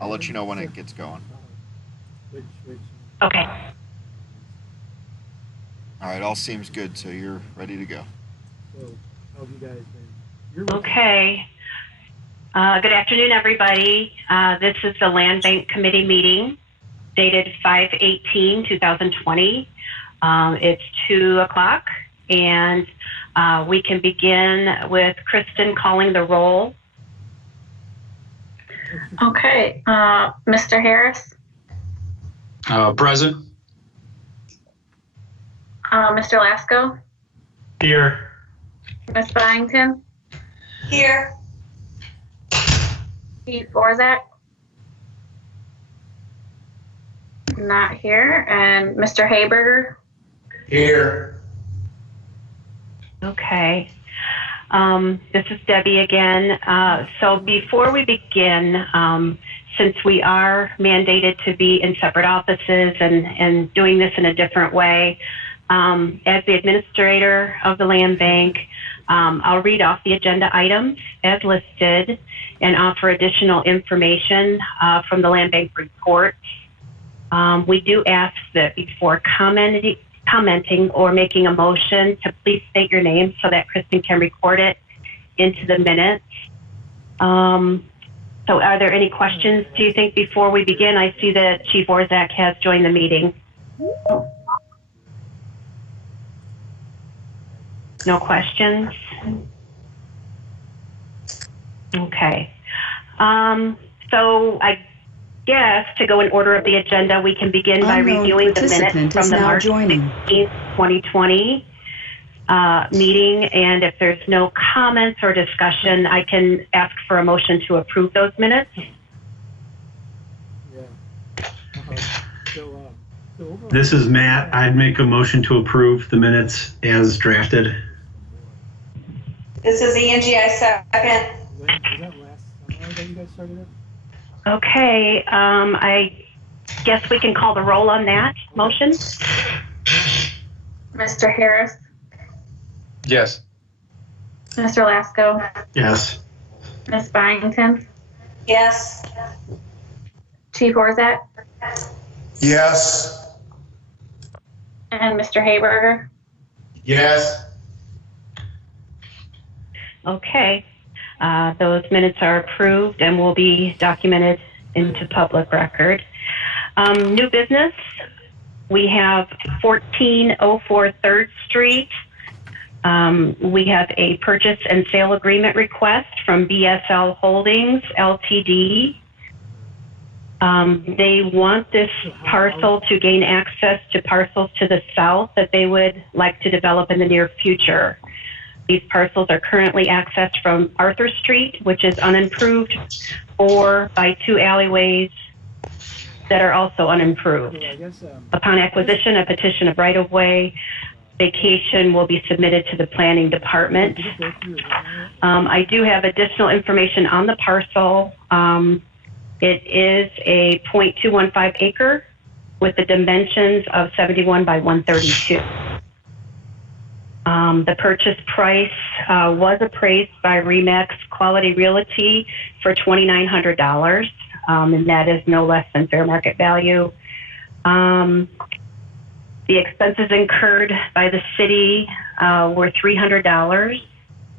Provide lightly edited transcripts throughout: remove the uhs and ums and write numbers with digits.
I'll let you know when it gets going. Okay. All right, all seems good, so you're ready to go. So, how have you guys been? Okay. Good afternoon, everybody. This is the Land Bank Committee meeting dated 5/18/2020. It's 2 o'clock, and we can begin with Kristen calling the roll. Okay. Mr. Harris? Present. Mr. Lasko? Here. Ms. Byington? Here. Chief Borzak? Not here. And Mr. Hayberger? Here. Okay. This is Debbie again. So before we begin, since we are mandated to be in separate offices and doing this in a different way, as the administrator of the Land Bank, I'll read off the agenda items as listed and offer additional information from the Land Bank report. We do ask that before commenting or making a motion to please state your name so that Kristen can record it into the minutes. So are there any questions, do you think, before we begin? I see that Chief Borzak has joined the meeting. No questions? Okay. So I guess to go in order of the agenda, we can begin by reviewing the minutes from the March 16th, 2020 meeting. And if there's no comments or discussion, I can ask for a motion to approve those minutes. This is Matt. I'd make a motion to approve the minutes as drafted. This is Angie. I second. Was that last summer that you guys started it? Okay, I guess we can call the roll on that motion. Mr. Harris? Yes. Mr. Lasko? Yes. Ms. Byington? Yes. Chief Borzak? Yes. And Mr. Hayberger? Yes. Okay, those minutes are approved and will be documented into public record. New business, we have 1404 3rd Street. We have a purchase and sale agreement request from BSL Holdings, LTD. They want this parcel to gain access to parcels to the south that they would like to develop in the near future. These parcels are currently accessed from Arthur Street, which is unimproved, or by 2 alleyways that are also unimproved. Upon acquisition, a petition of right-of-way vacation will be submitted to the planning department. I do have additional information on the parcel. It is a 0.215 acre with the dimensions of 71 by 132. The purchase price was appraised by Remax Quality Realty for $2,900, and that is no less than fair market value. The expenses incurred by the city were $300,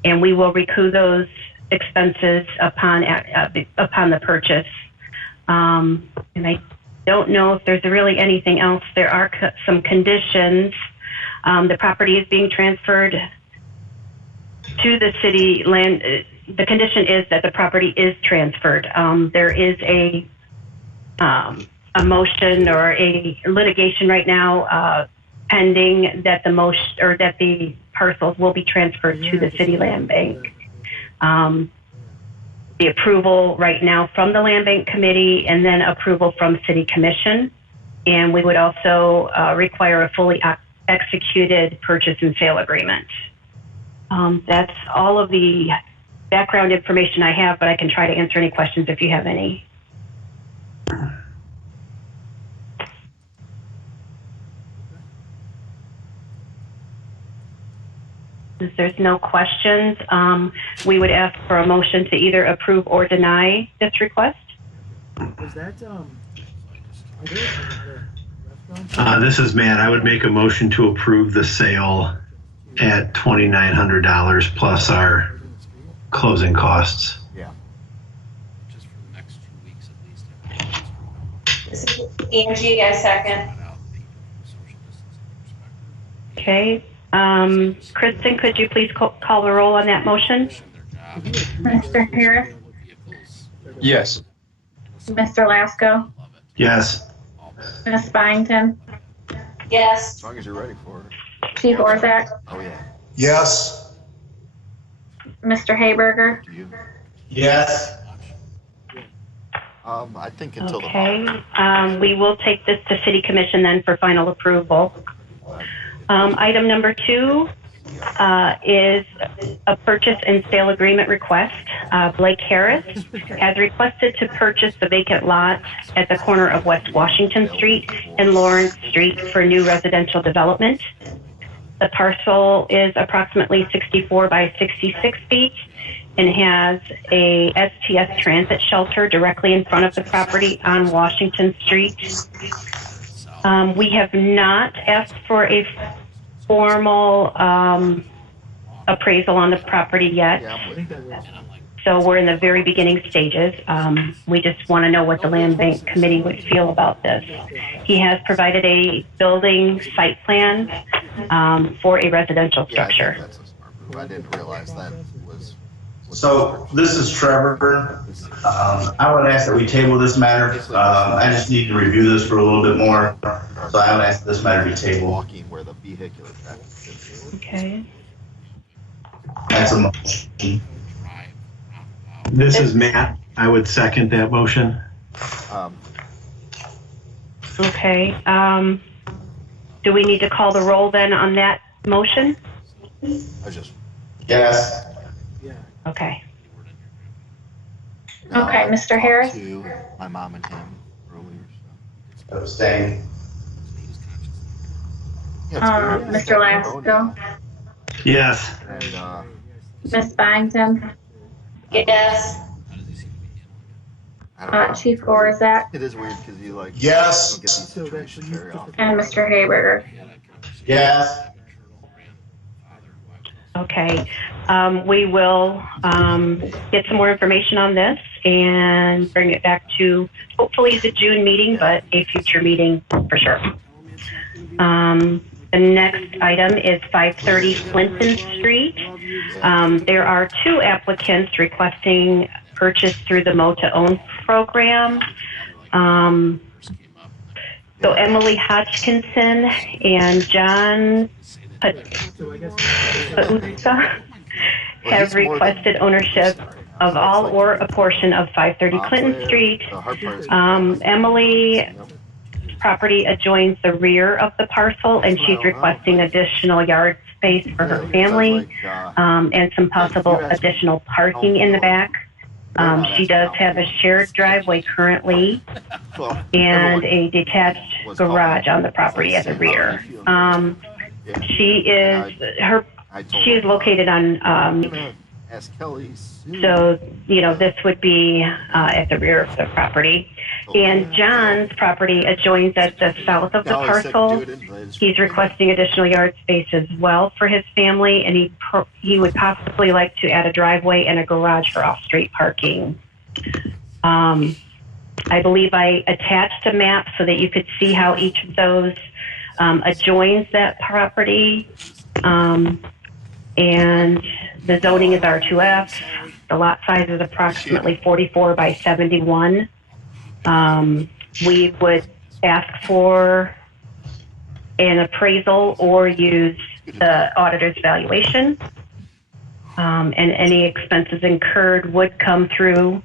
and we will recoup those expenses upon the purchase. And I don't know if there's really anything else. There are some conditions. The property is being transferred to the city land. The condition is that the property is transferred. There is a motion or a litigation right now pending that the parcels will be transferred to the city land bank. The approval right now from the land bank committee, and then approval from city commission, and we would also require a fully executed purchase and sale agreement. That's all of the background information I have, but I can try to answer any questions if you have any. If there's no questions, we would ask for a motion to either approve or deny this request. Was that, are there a lot of restaurants? This is Matt. I would make a motion to approve the sale at $2,900 plus our closing costs. Yeah. Just for the next 2 weeks at least. This is Angie, I second. Okay. Kristen, could you please call the roll on that motion? Mr. Harris, Yes. Mr. Lasko, Yes. Ms. Byington, Yes. As long as you're ready for it. Chief Orzak, Oh, yeah. Yes. Mr. Hayberger, Do you? Yes. I think until the. Okay. We will take this to City Commission then for final approval. Item number 2 is a purchase and sale agreement request. Blake Harris has requested to purchase the vacant lot at the corner of West Washington Street and Lawrence Street for new residential development. The parcel is approximately 64 by 66 feet and has a STS transit shelter directly in front of the property on Washington Street. We have not asked for a formal appraisal on the property yet. Yeah, I think that was. So we're in the very beginning stages. We just want to know what the Land Bank Committee would feel about this. He has provided a building site plan for a residential yeah, I think structure. that's a smart move. I didn't realize that was. So this is Trevor. I would ask that we table this matter. I just need to review this for a little bit more. So I would ask that this matter be tabled. Walking where the vehicular traffic is. Okay. That's a motion. This is Matt. I would second that motion. Okay. Do we need to call the roll then on that motion? I just. Yes. Yeah. Okay. Okay, I Mr. talked Harris? to my mom and him earlier. So. Abstain. Yeah, it's Mr. weird. Lasko, Yes. And, Ms. Byington, Yes. I don't know. Chief Orzak, It is weird because you like. Yes. Don't get these situations very often. and Mr. Hayberger. Yes. Okay. We will get some more information on this and bring it back to hopefully the June meeting, but a future meeting for sure. The next item is 530 Flint Street. There are 2 applicants requesting purchase through the Mo-to-Own program. So Emily Hodgkinson and John So I guess. Pausa have requested ownership of all or a portion of 530 Clinton Street. The hard part is. Emily property adjoins the rear of the parcel, and she's requesting additional yard space for her family and some possible additional parking in the back. She does have a shared driveway currently and a detached garage on the property at the rear. She is located on, Ask Kelly. so, this would be at the rear of the property. And John's property adjoins at the south of the parcel. He's requesting additional yard space as well for his family, and he would possibly like to add a driveway and a garage for off-street parking. I believe I attached a map so that you could see how each of those adjoins that property. And the zoning is R2F. The lot size is approximately 44 by 71. We would ask for an appraisal or use the auditor's valuation. And any expenses incurred would come through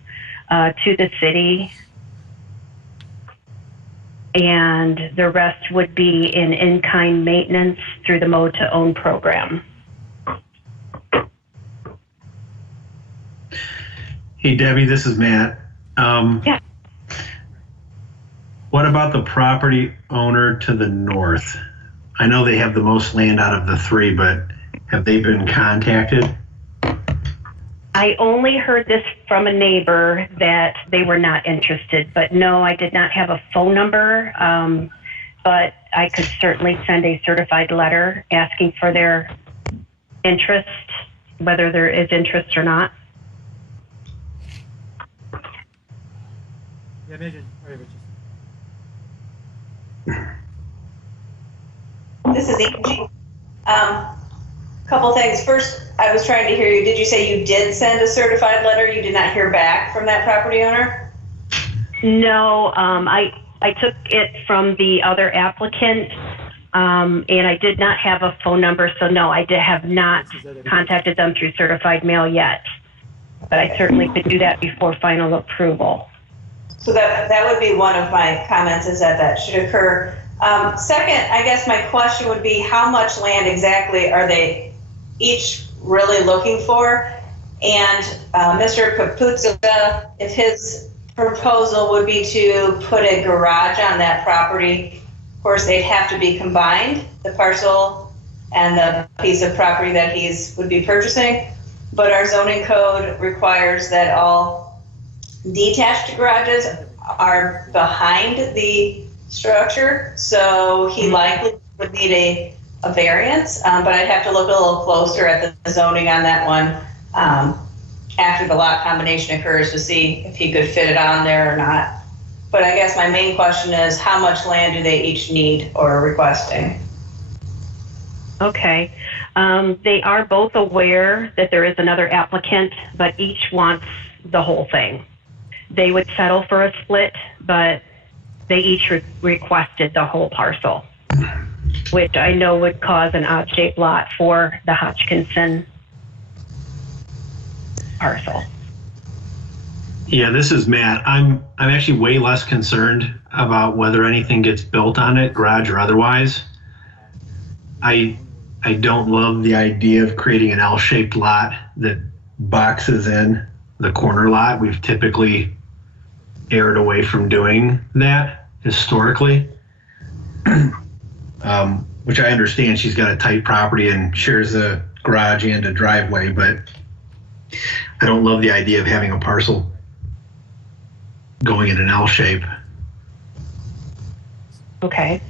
to the city. And the rest would be in-kind maintenance through the Mo-to-Own program. Hey, Debbie, this is Matt. Yeah. What about the property owner to the north? I know they have the most land out of the 3, but have they been contacted? I only heard this from a neighbor that they were not interested, but no, I did not have a phone number. But I could certainly send a certified letter asking for their interest, whether there is interest or not. Yeah, Megan. All right, Richard. This is Angie. Couple things. First, I was trying to hear you. Did you say you did send a certified letter? You did not hear back from that property owner? No, I took it from the other applicant, and I did not have a phone number, so no, I have not contacted them through certified mail yet. But I certainly could do that before final approval. So that would be one of my comments, is that should occur. Second, I guess my question would be, how much land exactly are they each really looking for? And Mr. Kaputsa, if his proposal would be to put a garage on that property, of course they'd have to be combined, the parcel and the piece of property that would be purchasing. But our zoning code requires that all detached garages are behind the structure, so he likely would need a variance, but I'd have to look a little closer at the zoning on that one after the lot combination occurs to see if he could fit it on there or not. But I guess my main question is, how much land do they each need or are requesting? Okay. They are both aware that there is another applicant, but each wants the whole thing. They would settle for a split, but they each requested the whole parcel, which I know would cause an odd-shaped lot for the Hodgkinson parcel. Yeah, this is Matt. I'm actually way less concerned about whether anything gets built on it, garage or otherwise. I don't love the idea of creating an L-shaped lot that boxes in the corner lot. We've typically erred away from doing that historically, which I understand she's got a tight property and shares a garage and a driveway, but I don't love the idea of having a parcel going in an L shape. Okay.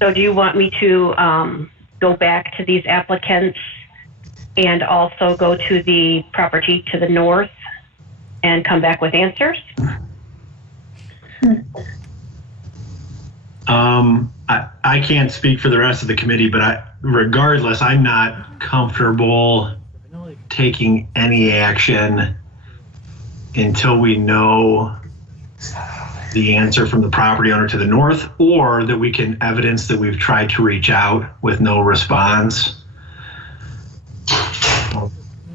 So do you want me to go back to these applicants and also go to the property to the north and come back with answers? I can't speak for the rest of the committee, but regardless, I'm not comfortable taking any action until we know the answer from the property owner to the north, or that we can evidence that we've tried to reach out with no response.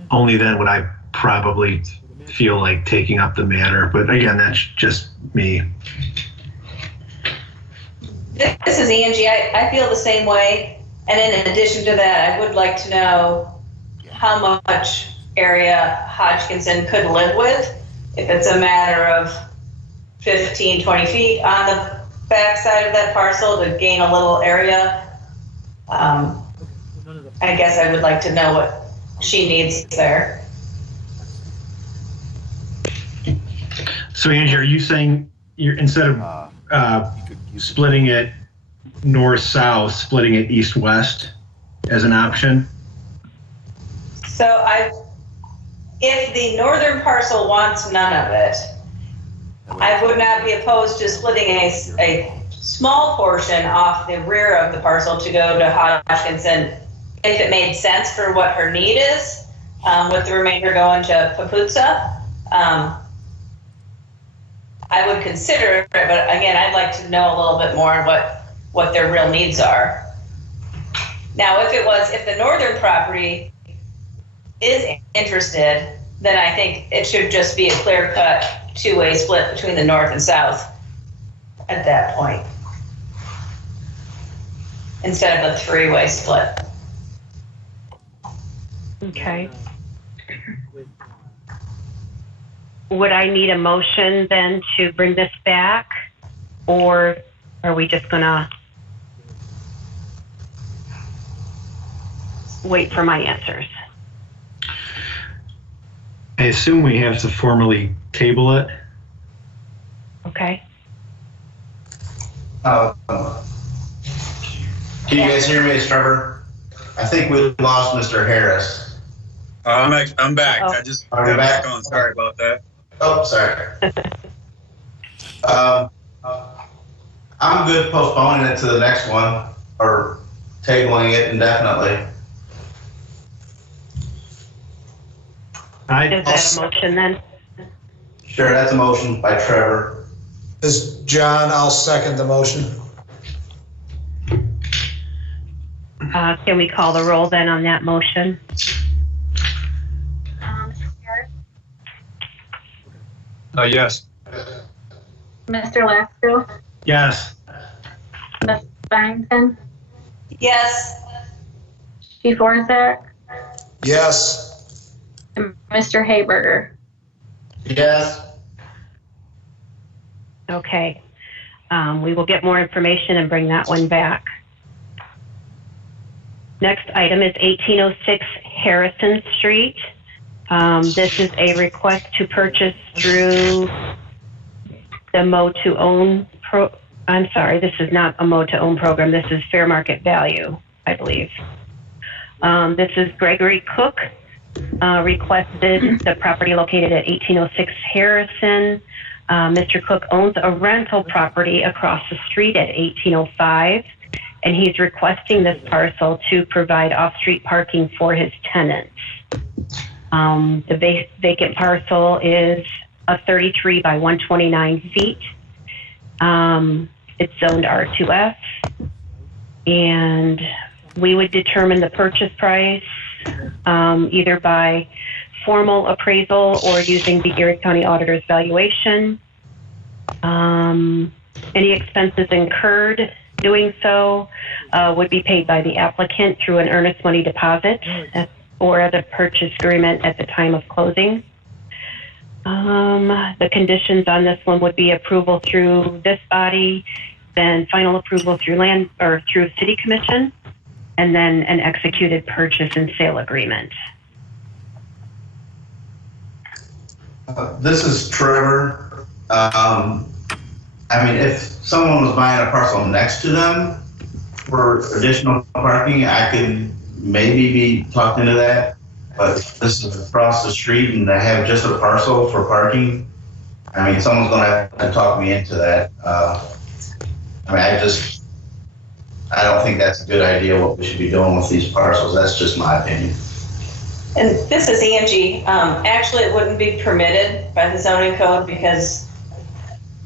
Only then would I probably feel like taking up the matter. But again, that's just me. This is Angie. I feel the same way. And in addition to that, I would like to know how much area Hodgkinson could live with. If it's a matter of 15, 20 feet on the back side of that parcel to gain a little area. I guess I would like to know what she needs there. So Angie, are you saying instead of splitting it north-south, splitting it east-west as an option? So if the northern parcel wants none of it, I would not be opposed to splitting a small portion off the rear of the parcel to go to Hodgkinson if it made sense for what her need is, with the remainder going to Paputsa. I would consider it, but again, I'd like to know a little bit more what their real needs are. Now, if the northern property is interested, then I think it should just be a clear-cut two-way split between the north and south at that point, instead of a three-way split. Okay. Would I need a motion then to bring this back, or are we just gonna? wait for my answers. I assume we have to formally table it. Okay. Can you guys hear me? It's Trevor. I think we lost Mr. Harris. I'm back. Uh-oh. I just Are got you back? back on. Sorry about that. Oh, sorry. I'm good postponing it to the next one or tabling it indefinitely. Is that a motion then? Sure, that's a motion by Trevor. This is John, I'll second the motion. Can we call the roll then on that motion? Mr. Harris, Yes. Mr. Lasko, Yes. Ms. Byington, Yes. Chief Orzak, Yes. and Mr. Hayberger. Yes. Okay. We will get more information and bring that one back. Next item is 1806 Harrison Street. This is a request to purchase through the Mo to Own I'm sorry, this is not a Mo to Own program. This is fair market value, I believe. This is Gregory Cook requested the property located at 1806 Harrison. Mr. Cook owns a rental property across the street at 1805, and he's requesting this parcel to provide off-street parking for his tenants. The vacant parcel is a 33 by 129 feet. It's zoned R2F, and we would determine the purchase price either by formal appraisal or using the Erie County Auditor's valuation. Any expenses incurred doing so would be paid by the applicant through an earnest money deposit or the purchase agreement at the time of closing. The conditions on this one would be approval through this body, then final approval through land or through City Commission, and then an executed purchase and sale agreement. This is Trevor. I mean, if someone was buying a parcel next to them for additional parking, I could maybe be talked into that. But this is across the street and I have just a parcel for parking. I mean, someone's going to have to talk me into that. I mean, I don't think that's a good idea what we should be doing with these parcels. That's just my opinion. And this is Angie. Actually, it wouldn't be permitted by the zoning code because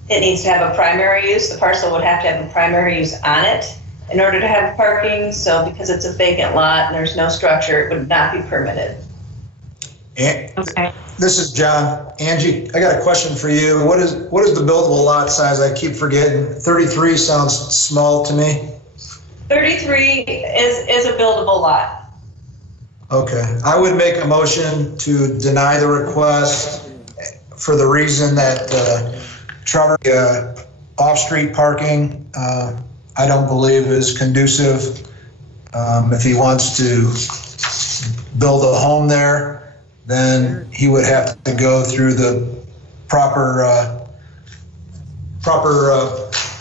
it needs to have a primary use. The parcel would have to have a primary use on it in order to have parking. So because it's a vacant lot and there's no structure, it would not be permitted. Okay. This is John. Angie, I got a question for you. What is the buildable lot size? I keep forgetting. 33 sounds small to me. 33 is a buildable lot. Okay. I would make a motion to deny the request for the reason that Trevor, off-street parking, I don't believe is conducive. If he wants to build a home there, then he would have to go through the proper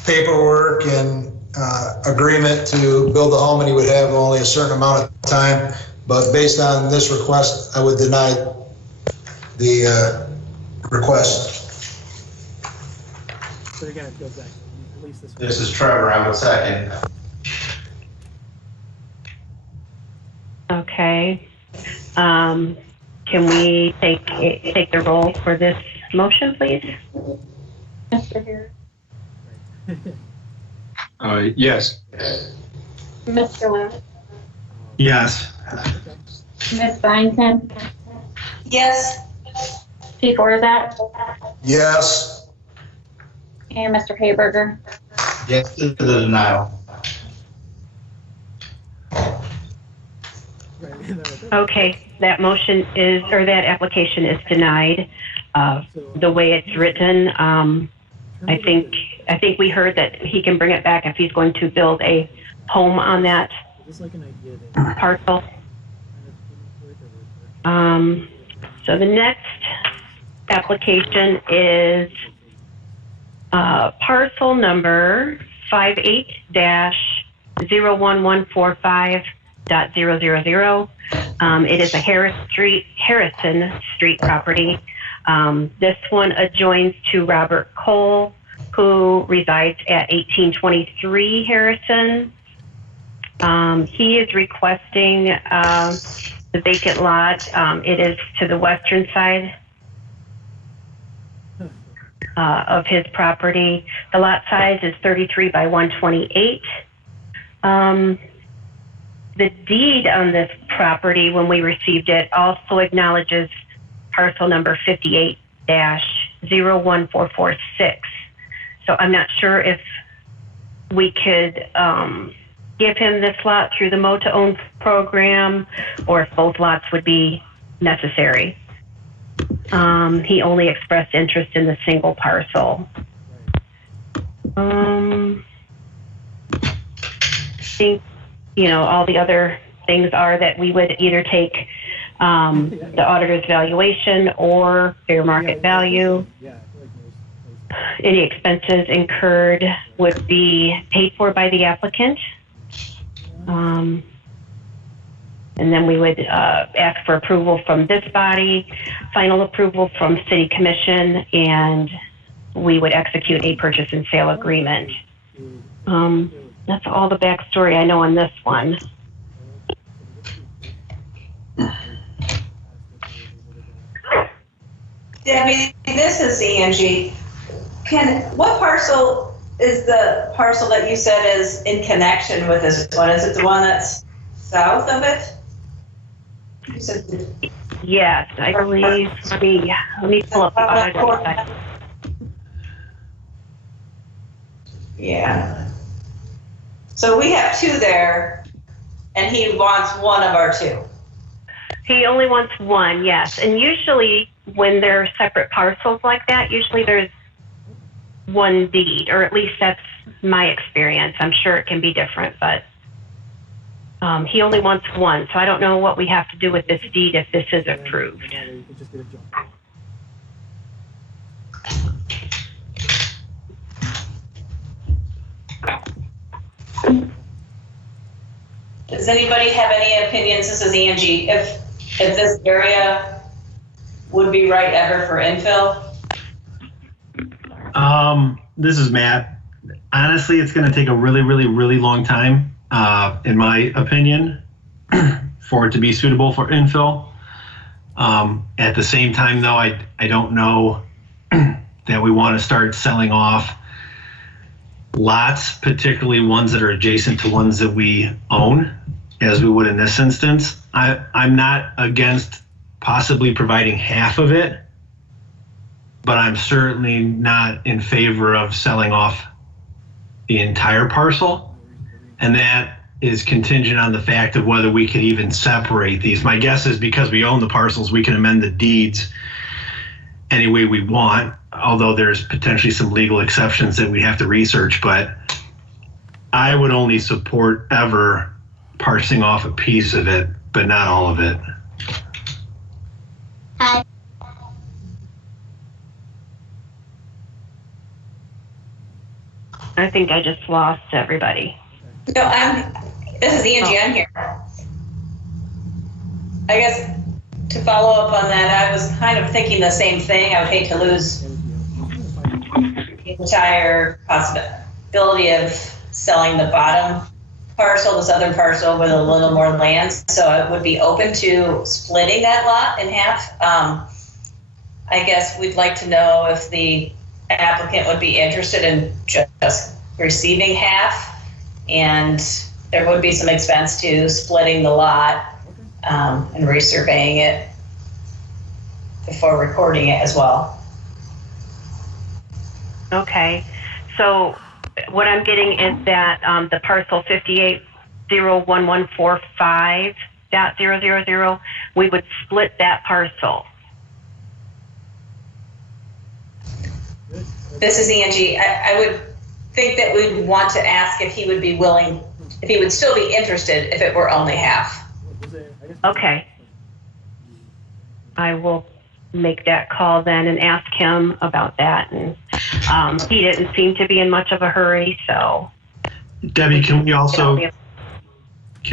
paperwork and agreement to build a home, and he would have only a certain amount of time. But based on this request, I would deny the request. So again, it goes back. At least this one. This is Trevor. I would second. Okay. Can we take the roll for this motion, please? Mr. Harris, Yes. Mr. Lasko, Yes. Ms. Byington, Yes. Chief Orzak, Yes. and Mr. Hayberger. Yes to the denial. Okay, that motion is, or that application is denied. The way it's written, I think we heard that he can bring it back if he's going to build a home on that Just like an idea that parcel. So the next application is parcel number 58-01145.000. It is a Harrison Street property. This one adjoins to Robert Cole, who resides at 1823 Harrison. He is requesting the vacant lot. It is to the western side of his property. The lot size is 33 by 128. The deed on this property, when we received it, also acknowledges parcel number 58-01446. So I'm not sure if we could give him this lot through the Mo-to-Own program, or if both lots would be necessary. He only expressed interest in the single parcel. I think, all the other things are that we would either take the auditor's valuation or fair market value. Any expenses incurred would be paid for by the applicant. And then we would ask for approval from this body, final approval from City Commission, and we would execute a purchase and sale agreement. That's all the backstory I know on this one. Debbie, this is Angie. What parcel is the parcel that you said is in connection with this one? Is it the one that's south of it? You said Yes, I believe. Let me pull up the audit. Yeah. So we have two there, and he wants one of our two. He only wants one, yes. And usually when they're separate parcels like that, usually there's one deed, or at least that's my experience. I'm sure it can be different, but he only wants one. So I don't know what we have to do with this deed if this is approved. Does anybody have any opinions? This is Angie. If this area would be right ever for infill? This is Matt. Honestly, it's going to take a really, really, really long time, in my opinion, for it to be suitable for infill. At the same time, though, I don't know that we want to start selling off lots, particularly ones that are adjacent to ones that we own, as we would in this instance. I'm not against possibly providing half of it, but I'm certainly not in favor of selling off the entire parcel. And that is contingent on the fact of whether we could even separate these. My guess is because we own the parcels, we can amend the deeds any way we want, although there's potentially some legal exceptions that we have to research. But I would only support ever parsing off a piece of it, but not all of it. Hi. I think I just lost everybody. No, this is Angie, I'm here. I guess to follow up on that, I was kind of thinking the same thing. I would hate to lose the entire possibility of selling the bottom parcel, the southern parcel with a little more land. So I would be open to splitting that lot in half. I guess we'd like to know if the applicant would be interested in just receiving half, and there would be some expense to splitting the lot and resurveying it before recording it as well. Okay, so what I'm getting is that the parcel 58-01145.000, we would split that parcel. This is Angie. I would think that we'd want to ask if he would be willing, if he would still be interested if it were only half. Okay. I will make that call then and ask him about that. And he didn't seem to be in much of a hurry, so. Debbie, can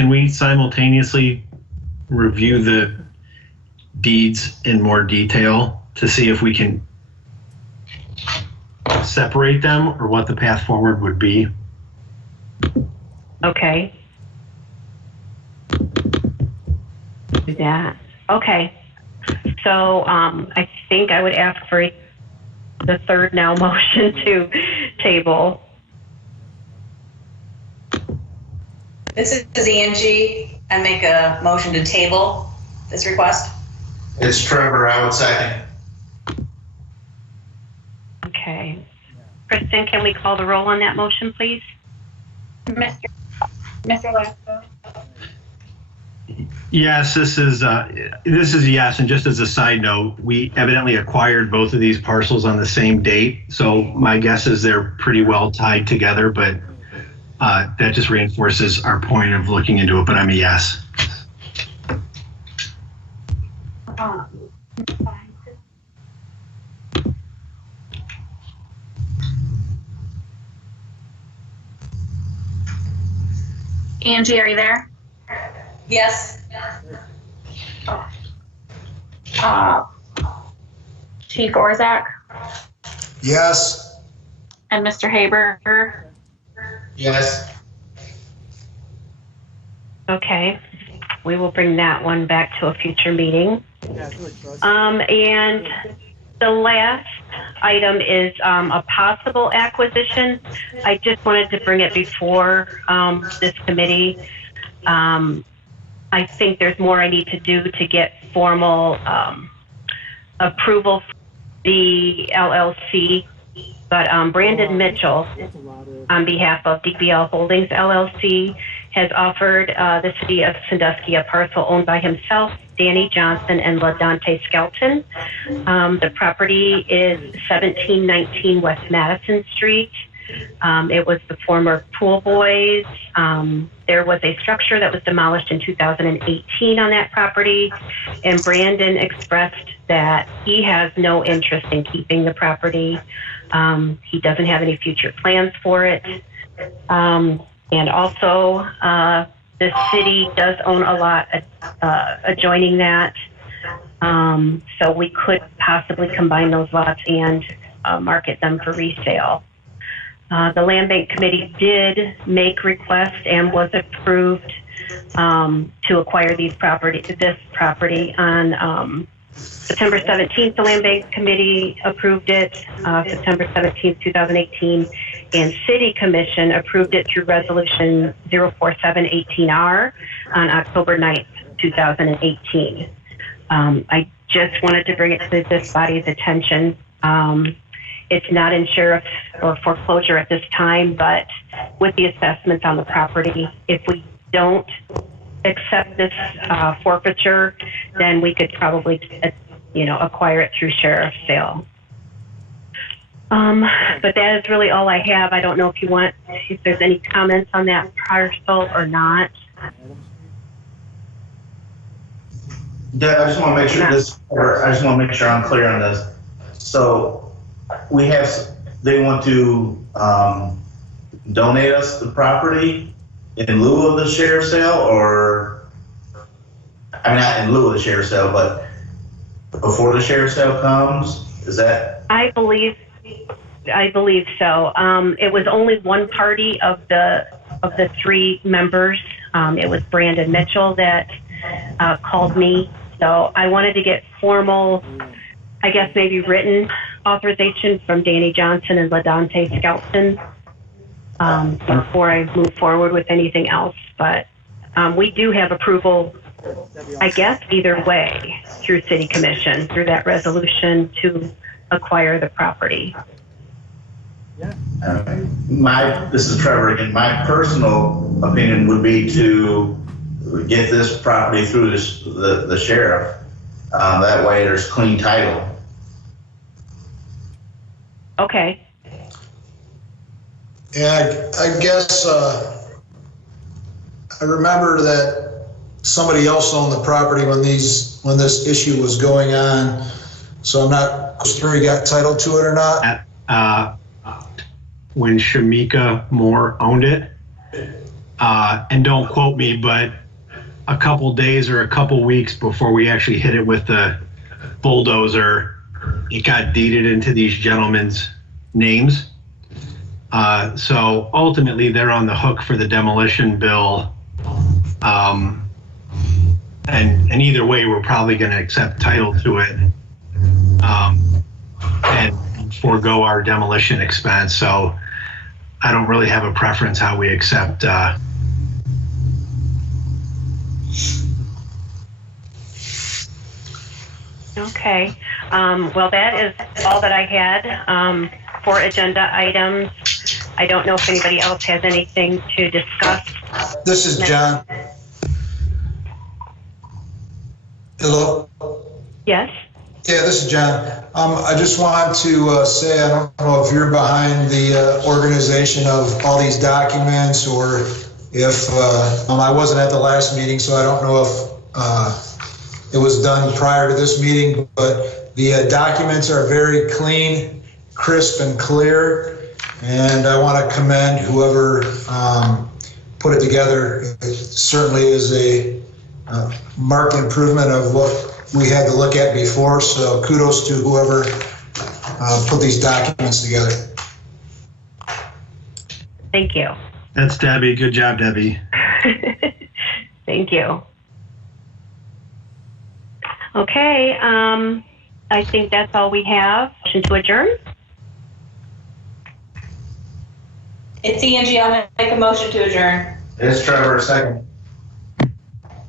we simultaneously review the deeds in more detail to see if we can separate them or what the path forward would be? Okay. Do that. Okay. So I think I would ask for the third now motion to table. This is Angie. I make a motion to table this request. It's Trevor, I would second. Okay. Kristen, can we call the roll on that motion, please? Mr. Lasco. Yes, this is yes. And just as a side note, we evidently acquired both of these parcels on the same date. So my guess is they're pretty well tied together, but that just reinforces our point of looking into it, but I'm a yes. Angie, are you there? Yes. Chief Orzak Yes. and Mr. Haberger. Yes. Okay. We will bring that one back to a future meeting. Yeah, it's really trust. And the last item is a possible acquisition. I just wanted to bring it before this committee. I think there's more I need to do to get formal approval from the LLC, but Brandon Mitchell, That's a lot of. on behalf of DBL Holdings LLC, has offered the city of Sandusky a parcel owned by himself, Danny Johnson, and LaDante Skelton. The property is 1719 West Madison Street. It was the former Pool Boys. There was a structure that was demolished in 2018 on that property, and Brandon expressed that he has no interest in keeping the property. He doesn't have any future plans for it. And also, the city does own a lot adjoining that. So we could possibly combine those lots and market them for resale. The Land Bank Committee did make request and was approved to acquire this property on September 17th. The Land Bank Committee approved it, September 17th, 2018, and City Commission approved it through Resolution 04718R on October 9th, 2018. I just wanted to bring it to this body's attention. It's not in sheriff or foreclosure at this time, but with the assessments on the property, if we don't accept this forfeiture, then we could probably, acquire it through sheriff's sale. But that is really all I have. I don't know if there's any comments on that parcel or not. I just want to make sure I'm clear on this. So they want to donate us the property in lieu of the sheriff's sale, or, I mean, not in lieu of the sheriff's sale, but before the sheriff's sale comes? Is that? I believe so. It was only one party of the three members. It was Brandon Mitchell that called me. So I wanted to get formal, I guess maybe written authorization from Danny Johnson and LaDante Skelton before I move forward with anything else. But we do have approval, I guess, either way through City Commission, through that resolution to acquire the property. This is Trevor again. My personal opinion would be to get this property through the sheriff. That way there's clean title. Okay. Yeah, I guess I remember that somebody else owned the property when this issue was going on. So I'm not sure he got title to it or not. When Shamika Moore owned it, and don't quote me, but a couple days or a couple weeks before we actually hit it with the bulldozer, it got deeded into these gentlemen's names. So ultimately they're on the hook for the demolition bill. And either way, we're probably going to accept title to it and forego our demolition expense. So I don't really have a preference how we accept. Okay. Well, that is all that I had for agenda items. I don't know if anybody else has anything to discuss. This is John. Hello? Yes? Yeah, this is John. I just want to say, I don't know if you're behind the organization of all these documents, or if, I wasn't at the last meeting, so I don't know if it was done prior to this meeting, but the documents are very clean, crisp, and clear, and I want to commend whoever put it together. It certainly is a marked improvement of what we had to look at before, so kudos to whoever put these documents together. Thank you. That's Debbie. Good job, Debbie. Thank you. Okay, I think that's all we have. Motion to adjourn? It's Angie. I'll make a motion to adjourn. It's Trevor, second.